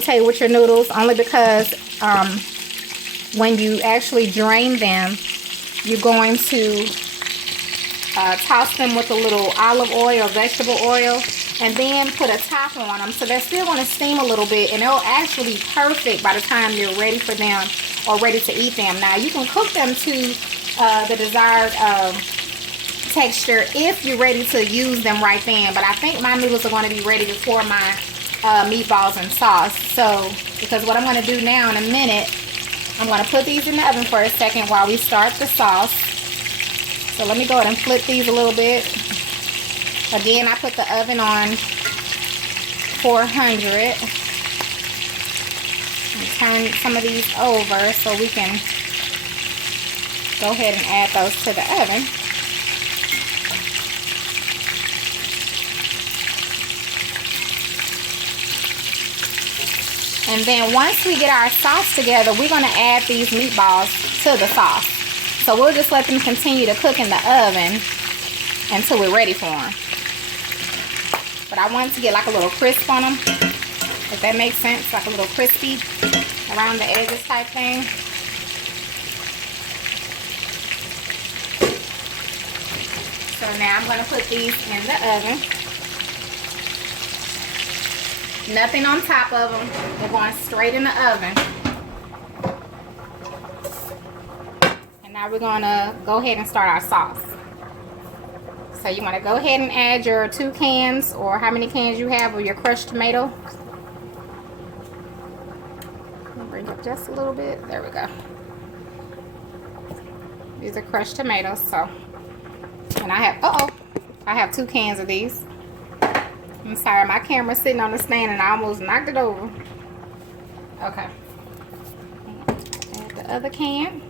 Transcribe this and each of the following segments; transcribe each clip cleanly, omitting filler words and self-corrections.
Take with your noodles, only because when you actually drain them, you're going to toss them with a little olive oil or vegetable oil, and then put a top on them, so they're still going to steam a little bit, and they'll actually be perfect by the time you're ready for them or ready to eat them. Now you can cook them to the desired texture if you're ready to use them right then, but I think my noodles are going to be ready before my meatballs and sauce. So because what I'm going to do now in a minute, I'm going to put these in the oven for a second while we start the sauce. So let me go ahead and flip these a little bit. Again, I put the oven on 400. And turn some of these over so we can go ahead and add those to the oven. And then once we get our sauce together, we're going to add these meatballs to the sauce. So we'll just let them continue to cook in the oven until we're ready for them. But I want to get like a little crisp on them, if that makes sense, like a little crispy around the edges type thing. So now I'm going to put these in the oven. Nothing on top of them. They're going straight in the oven. And now we're going to go ahead and start our sauce. So you want to go ahead and add your 2 cans, or how many cans you have, of your crushed tomato. Bring up just a little bit. There we go. These are crushed tomatoes. So, and I have, I have 2 cans of these. I'm sorry, my camera's sitting on the stand and I almost knocked it over. Okay. Add the other can.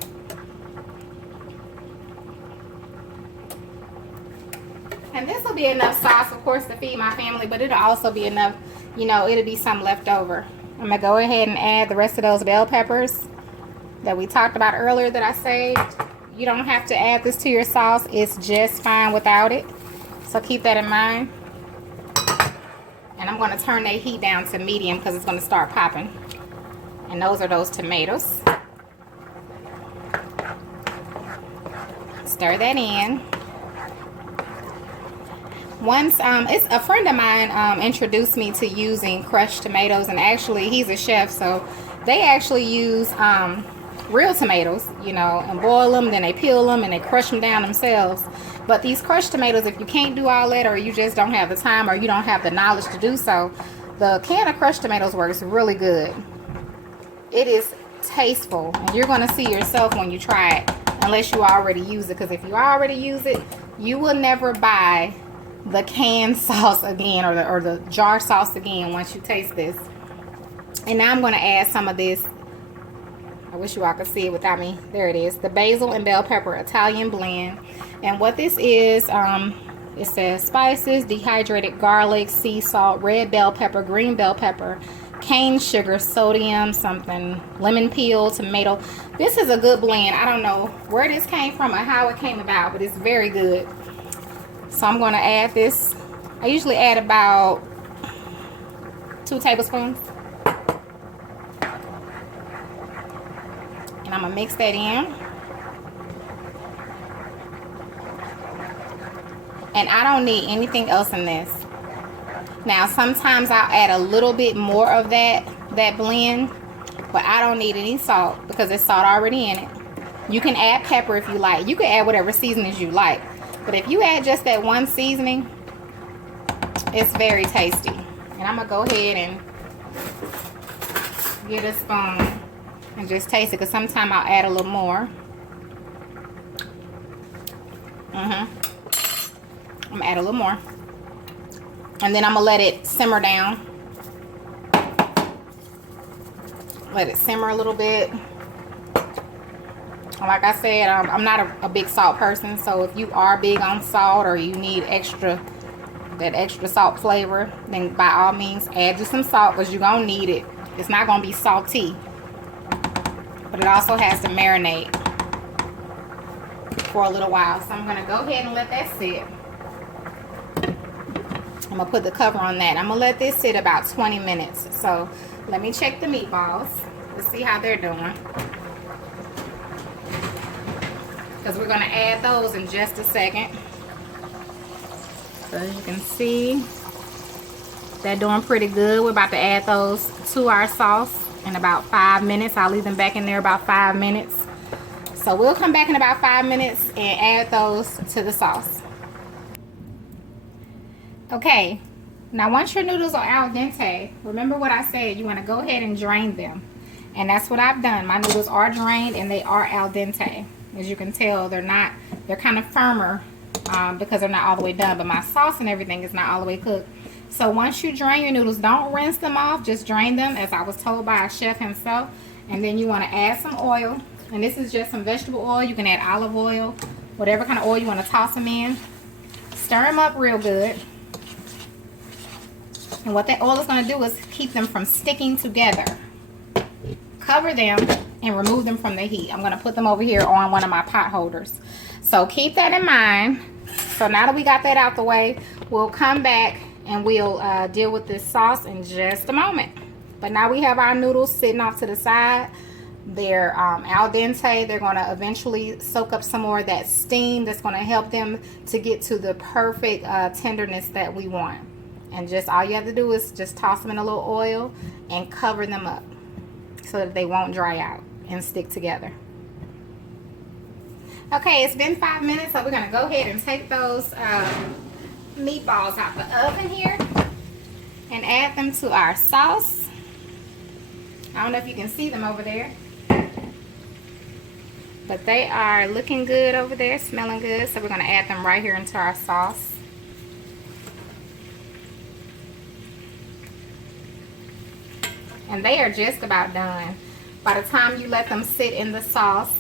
And this will be enough sauce, of course, to feed my family, but it'll also be enough, you know, it'll be some left over. I'm going to go ahead and add the rest of those bell peppers that we talked about earlier that I saved. You don't have to add this to your sauce. It's just fine without it. So keep that in mind. And I'm going to turn that heat down to medium because it's going to start popping. And those are those tomatoes. Stir that in. Once it's a friend of mine introduced me to using crushed tomatoes, and actually he's a chef, so they actually use real tomatoes, you know, and boil them, then they peel them and they crush them down themselves. But these crushed tomatoes, if you can't do all that, or you just don't have the time, or you don't have the knowledge to do so, the can of crushed tomatoes works really good. It is tasteful, and you're going to see yourself when you try it, unless you already use it, because if you already use it, you will never buy the canned sauce again, or the jar sauce again once you taste this. And now I'm going to add some of this. I wish you all could see it without me. There it is, the basil and bell pepper Italian blend. And what this is, it says spices, dehydrated garlic, sea salt, red bell pepper, green bell pepper, cane sugar, sodium, something, lemon peel, tomato. This is a good blend. I don't know where this came from or how it came about, but it's very good. So I'm going to add this. I usually add about 2 tablespoons. And I'm going to mix that in. And I don't need anything else in this. Now, sometimes I'll add a little bit more of that blend, but I don't need any salt because there's salt already in it. You can add pepper if you like. You can add whatever seasonings you like. But if you add just that one seasoning, it's very tasty. And I'm going to go ahead and get a spoon and just taste it, because sometimes I'll add a little more. I'm going to add a little more. And then I'm going to let it simmer down. Let it simmer a little bit. Like I said, I'm not a big salt person, so if you are big on salt or you need that extra salt flavor, then by all means add just some salt, because you're going to need it. It's not going to be salty, but it also has to marinate for a little while. So I'm going to go ahead and let that sit. I'm gonna put the cover on that. I'm gonna let this sit about 20 minutes. So let me check the meatballs. Let's see how they're doing. Because we're gonna add those in just a second. So as you can see, they're doing pretty good. We're about to add those to our sauce in about 5 minutes. I'll leave them back in there about 5 minutes. So we'll come back in about 5 minutes and add those to the sauce. Okay, now once your noodles are al dente, remember what I said, you want to go ahead and drain them. And that's what I've done. My noodles are drained and they are al dente. As you can tell, they're kind of firmer because they're not all the way done, but my sauce and everything is not all the way cooked. So once you drain your noodles, don't rinse them off, just drain them as I was told by a chef himself. And then you want to add some oil. And this is just some vegetable oil. You can add olive oil, whatever kind of oil you want to toss them in. Stir them up real good. And what that oil is going to do is keep them from sticking together. Cover them and remove them from the heat. I'm going to put them over here on one of my pot holders. So keep that in mind. So now that we got that out the way, we'll come back and we'll deal with this sauce in just a moment. But now we have our noodles sitting off to the side. They're al dente. They're going to eventually soak up some more of that steam that's going to help them to get to the perfect tenderness that we want. And just all you have to do is just toss them in a little oil and cover them up so that they won't dry out and stick together. Okay, it's been 5 minutes, so we're going to go ahead and take those meatballs out the oven here and add them to our sauce. I don't know if you can see them over there, but they are looking good over there, smelling good. So we're going to add them right here into our sauce. And they are just about done. By the time you let them sit in the sauce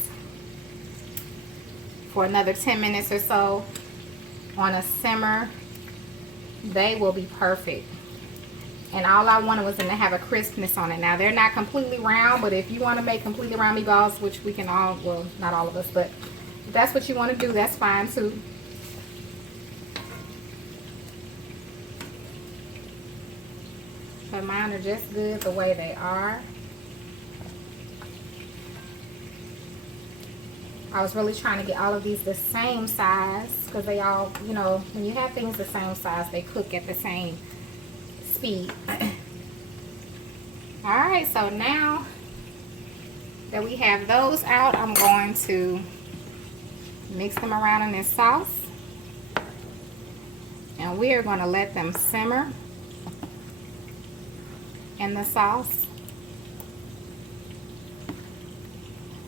for another 10 minutes or so on a simmer, they will be perfect. And all I wanted was them to have a crispness on it. Now, they're not completely round, but if you want to make completely round meatballs, which we can all, well, not all of us, but if that's what you want to do, that's fine too. But mine are just good the way they are. I was really trying to get all of these the same size because they all, you know, when you have things the same size, they cook at the same speed. Alright, so now that we have those out, I'm going to mix them around in this sauce. And we are going to let them simmer in the sauce.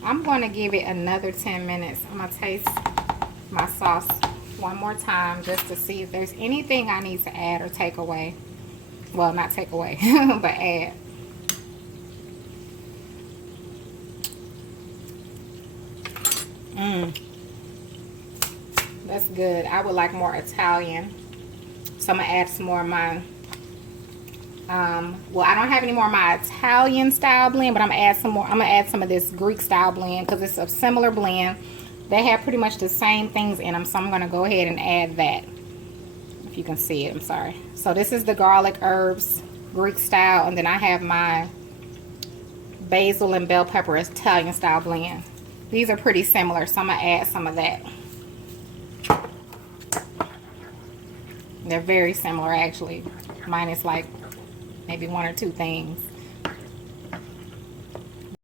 I'm going to give it another 10 minutes. I'm going to taste my sauce one more time just to see if there's anything I need to add or take away. Well, not take away, but add. That's good. I would like more Italian. So I'm going to add some more of mine. Well, I don't have any more of my Italian style blend, but I'm gonna add some more. I'm gonna add some of this Greek style blend because it's a similar blend. They have pretty much the same things in them, so I'm gonna go ahead and add that. If you can see it, I'm sorry. So this is the garlic herbs Greek style, and then I have my basil and bell pepper Italian style blend. These are pretty similar, so I'm gonna add some of that. They're very similar actually. Mine is like maybe one or two things.